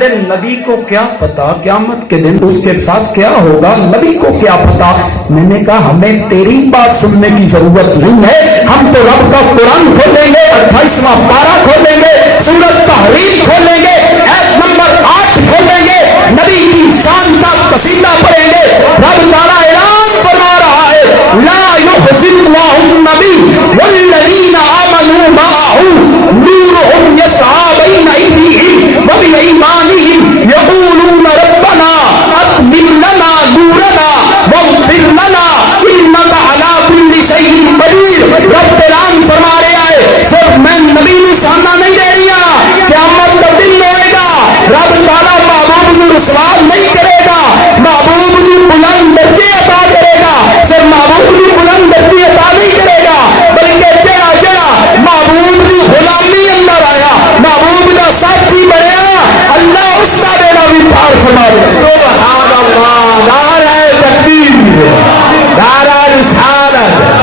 دن نبی کو کیا پتا قیامت کے دن اس کے ساتھ کیا ہوگا، نبی کو کیا پتا۔ میں نے کہا ہمیں تیری بات سننے کی ضرورت نہیں ہے، ہم تو رب کا قرآن کھولیں گے، 28واں پارہ کھولیں گے، سورۃ تحریم کھولیں گے، ایت نمبر 8 کھولیں گے، نبی کی شان کا قصیدہ پڑھیں گے۔ رب تعالیٰ اعلان فرما رہا ہے لا یخزی اللہ النبی والذین آمنوا معہ نورہم یسعی بین ایدیہم وبایمانہم یقولون ربنا اتمم لنا نورنا واغفر لنا انک علی کل شیء قدیر۔ رب اعلان فرما رہا ہے صرف میں نبی نشانہ نہیں دے رہا، قیامت کا دن ہوئے گا رب تعالیٰ محبوب کو رسوا نہیں کرے گا، محبوب کی بلند درجے عطا کرے گا، صرف محبوب کی بلند درجے عطا نہیں کرے گا بلکہ جڑا جڑا محبوب کی غلامی اندر آیا، محبوب کا ساتھی بنیا، اللہ اس کا بیڑا بھی پار فرما دے۔ سبحان اللہ، نعرہ تکبیر، نعرہ رسالت،